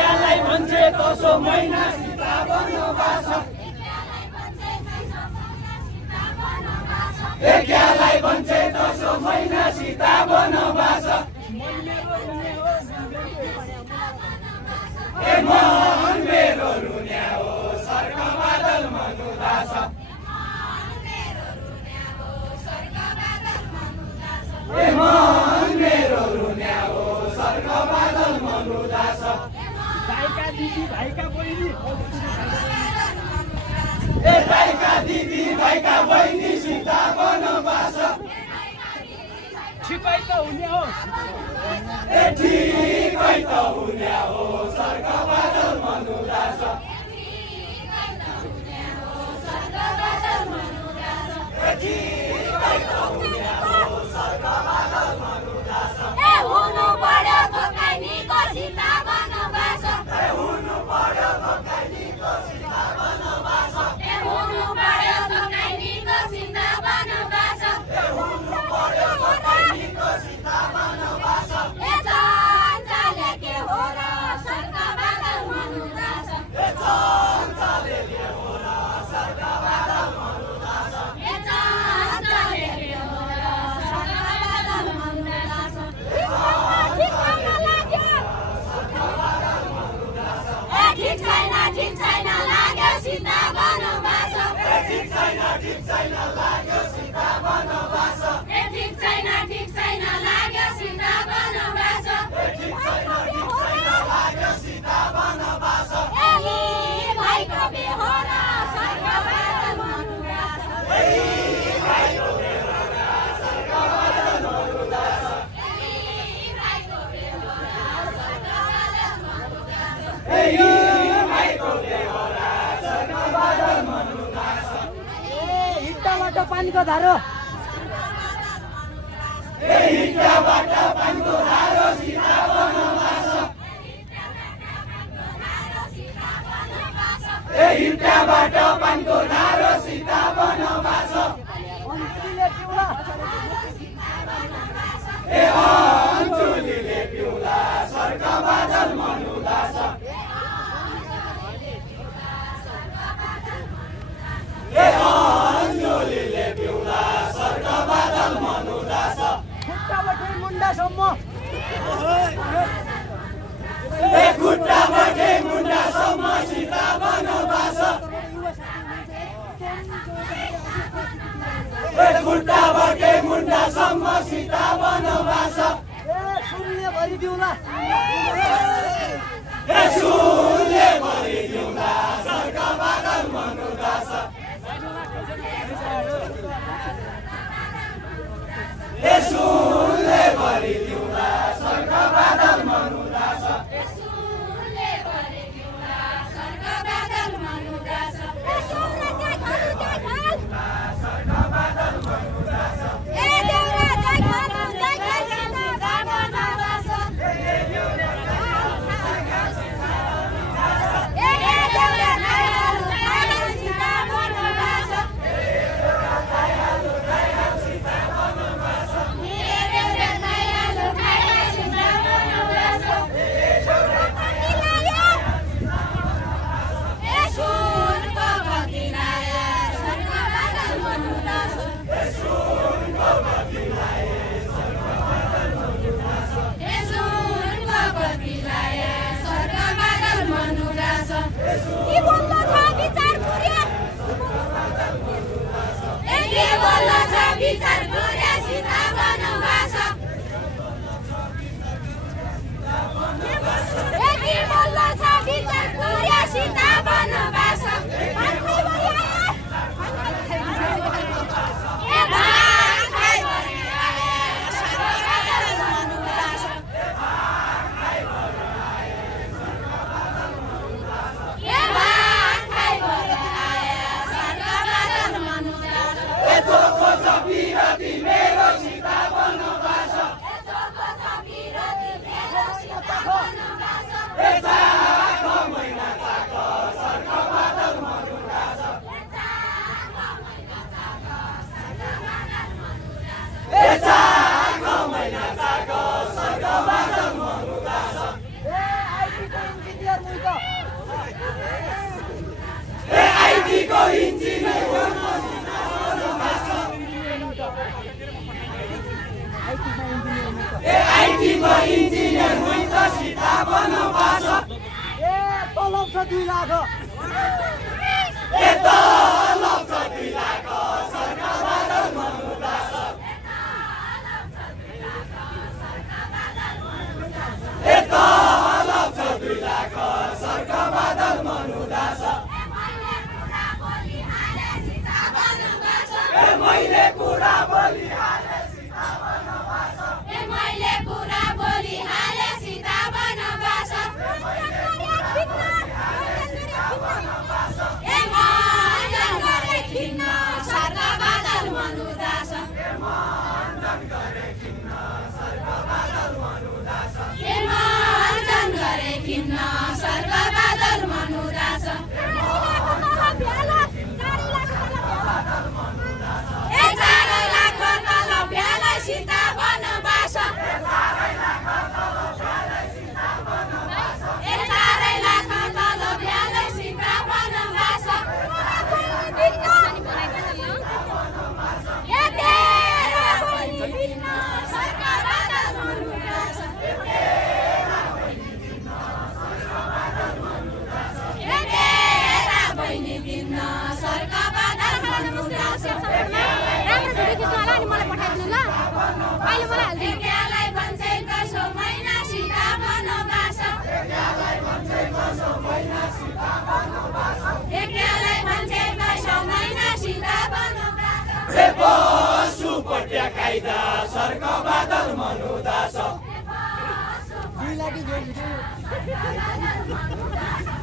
दसो महिना सीता बनोबास एक्यालाई भन्छे दसो महिना सीता बनोबास ए मन मेरो रुन्या हो स्वर्ग बादल मनुदास ए मन मेरो रुन्या हो स्वर्ग बादल मनुदास भाइका दिदी भाइका बहिनी ए भाइका दिदी भाइका बहिनी सीता बनोबास ठिकै त हुने हो ए ठिकै त हुने हो स्वर्ग बादल मनुदास ए ठिकै त हुने हो स्वर्ग बादल मनुदास ए हुनु पर्यो थकाइनीको सीता बनोबास ए हुनु पर्यो थकाइनीको सीता बनोबास ए हुनु पर्यो थकाइनीको सीता बनोबास ए हुनु पर्यो थकाइनीको सीता बनोबास ए चञ्चले के हो र स्वर्ग बादल मनुदास ए चञ्चले के हो र स्वर्ग बादल मनुदास ए चञ्चले के हो र स्वर्ग बादल मनुदास ठिक छैन लाग्यो ए ठिक छैन लाग्यो सीता बनोबास ए ठिक छैन लाग्यो सीता बनोबास ए ठिक छैन लाग्यो सीता बनोबास ए ठिक छैन लाग्यो सीता बनोबास ए भाइको बेहोरा स्वर्ग बादल मनुदास ए भाइको बेहोरा स्वर्ग बादल मनुदास भाइको बेहोरा स्वर्ग बादल मनुदास ए भाइको बेहोरा स्वर्ग बादल मनुदास ए हिट्टाबाट पानीको धारो ए हिट्टाबाट पानीको धारो सीता बनोबास ए हिट्टाबाट पानीको धारो सीता बनोबास अन्तुलीले पिउला ए अञ्जुलीले पिउला स्वर्ग बादल मनुदास ए अञ्जुलीले पिउला स्वर्ग बादल मनुदास खुट्टाबाटै मुन्डासम्म ए खुट्टाबाटै मुन्डासम्म सीता बनोबास ए खुट्टाबाटै मुन्डासम्म सीता बनोबास ए सुनले भरिदिउला ए सुनले भरिदिउँला स्वर्ग बादल मनुदास ए सुनले भरिदिउँला स्वर्ग बादल मनुदास सुनले भरिदिउँला स्वर्ग बादल मनुदास ए सुनले चाहिँ स्वर्ग बादल मनुदास ए देउरा चाहिँ खानु चाहिँ सीता बनोबास ए देउरा खाइहाल्नु सीता बनोबास 2 लाख यता लाउँछ 2 लाख सरका बादल मनुदास यता लाउँछ 2 लाख सरका बादल मनुदास मैले कुरा बोलिहाले सीता बनबास मैले कुरा बोलिहाले सीता बनबास सरका बादल मनुदास मानजन गरे खिन्न सरका बादल मनुदास मानजन गरे खिन्न सरका बादल मनुदास सीता बनबास 4 लाख तल भ्यालै सीता बनबास सरका बादल मनुदास बहिनी दिन्न सरका बादल मनुदास एकालाई भन्छै 10 महिना सीता बनबास एकालाई भन्छै 10 महिना सीता बनबास रे पशु पट्या कायदा सरका बादल मनुदास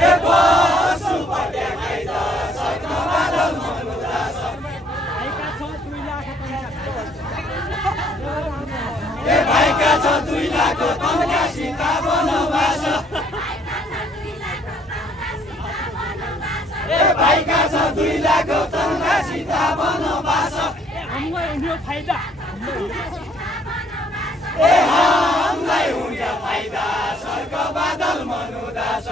रे पशु पट्या कायदा सरका बादल मनुदास ए भाइका छ 2 लाख तनका सीता बनबास ए भाइका छ 2 लाख तनका सीता बनबास ए हामीलाई हुन्छ फाइदा सरका बादल मनुदास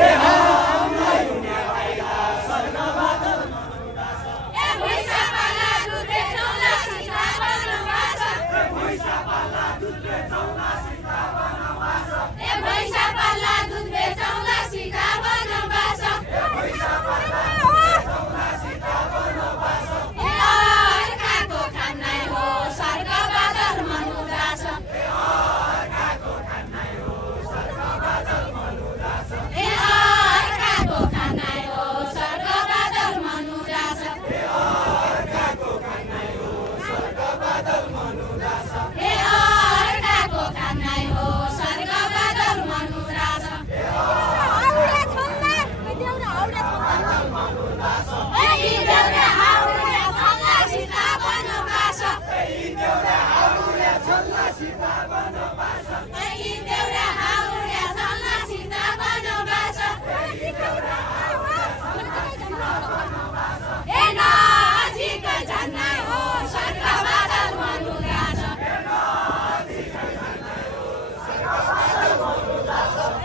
ए हामीलाई हुन्छ फाइदा सरका बादल मनुदास ए भैसा पाला दुध बेचौला सीता बनबास ए भैसा पाला दुध बेचौला सीता बनबास ए भैसा पाला दुध बेचौला सीता बनबास ए भैसा पाला दुध बेचौला सीता बनबास ए अर्काको खानै हो सरका बादल मनुदास ए अर्काको खानै हो सरका बादल मनुदास ए अर्काको खानै हो सरका बादल मनुदास ए अर्काको खानै हो सरका बादल मनुदास ए अर्काको खानै हो सरका बादल मनुदास औडा छल्ला देउरा औडा छल्ला ए देउरा औडा छल्ला सीता बनबास ए देउरा हाउडा छल्ला सीता बनबास ए देउरा औडा छल्ला सीता बनबास ए नजिक झन्नै हो सरका बादल मनुदास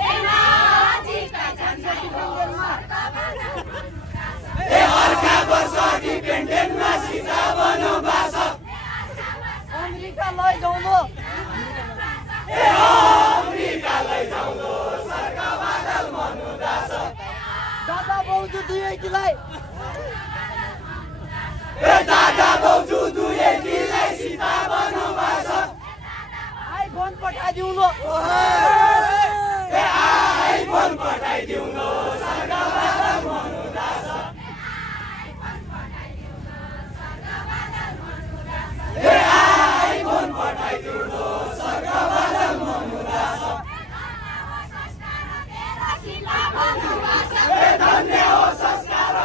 ए नजिक झन्नै हो सरका बादल ए अर्का वर्ष डिपेन्डेन्टमा सीता बनबास अमेरिका लैजाउनु ए अमेरिका लैजाउनु सरका बादल मनुदास दादा बाउजू दुवैलाई ए दादा बाउजू दुवैलाई सीता बनबास आइफोन पठाइदिउनु ए आइफोन पठाइदिउनु सरका बादल मनुदास ए आइफोन पठाइदिउनु सरका बादल मनुदास सीता बनबास ए धन्य हो संस्कार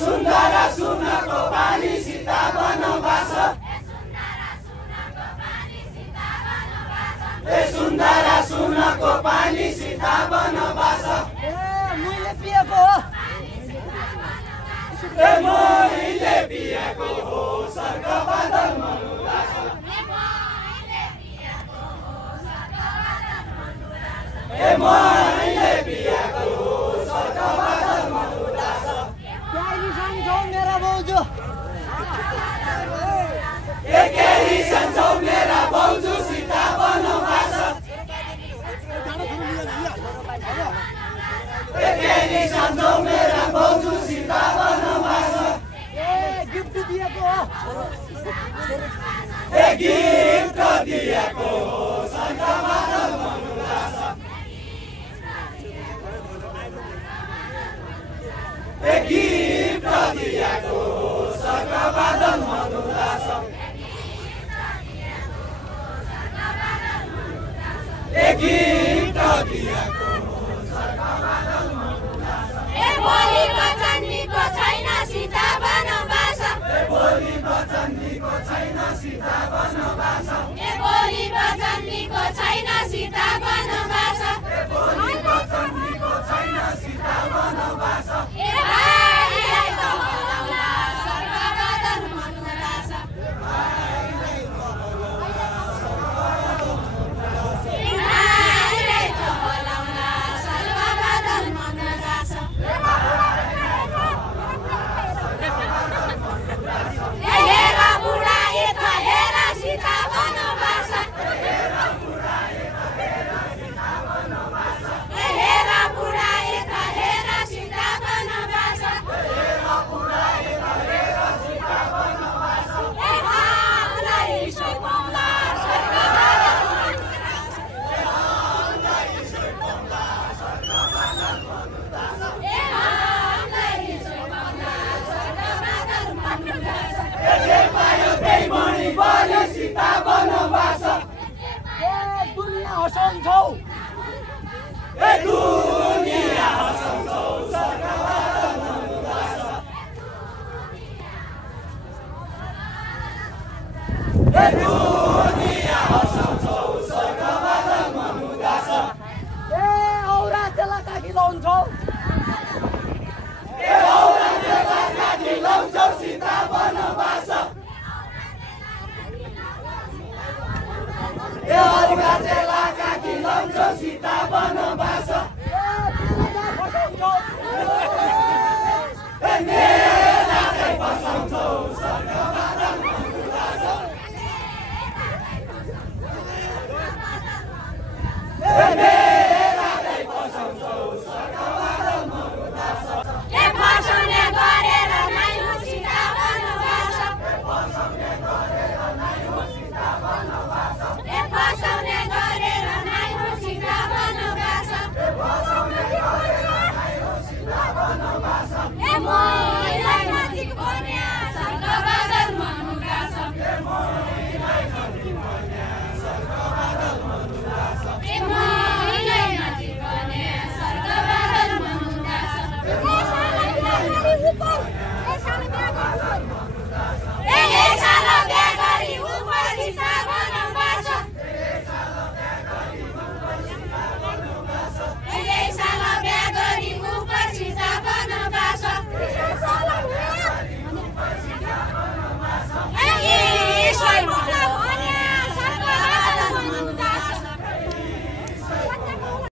सुन्दर सुनको पानी सीता बनोबास सुन्दर सुनको पानी सीता बनोबास मैले पिएको हो मैले पिएको हो स्वर्ग बादल मनुदास मैले पिएको हो स्वर्ग बादल मनुदास केही सम्झौ मेरा बाउजू केही सम्झौ मेरा बाउजू सीता बनोबास केही सम्झौ मेरा बाउजू सीता बनोबास गिफ्ट दिएको हो गिफ्ट दिएको हो स्वर्ग बादल मनुदास गिफ्ट दिएको हो स्वर्ग बादल मनुदास गिफ्ट